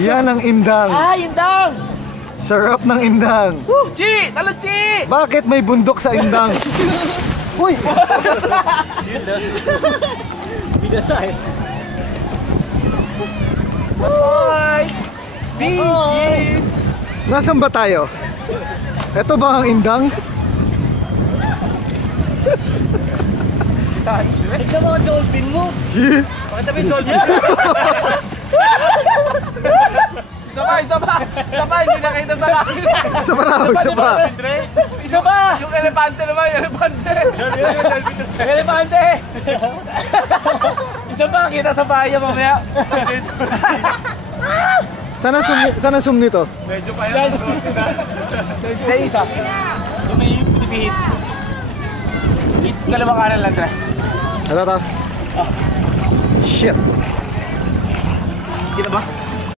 Yan ang indang. Ah, indang! Sarap ng indang. Chi! Talo, Chi! Bakit may bundok sa indang? Uy! Binasa eh. Boy! Bees! Nasaan ba tayo? Ito ba ang indang? Tignan mo ang dolphin mo. Pakita mo yung dolphin. Isa pa! Hindi nakita sa akin. Isa pa raw, isa pa. Isa pa! Yung elepante naman, elepante! Isa pa, kita sa bahay mamaya. Sana zoom nito. Medyo pa yan. Sa isa. Yung may pinipihit. Kalawang kanan lang, Dre. Ito. Shit. Kita ba?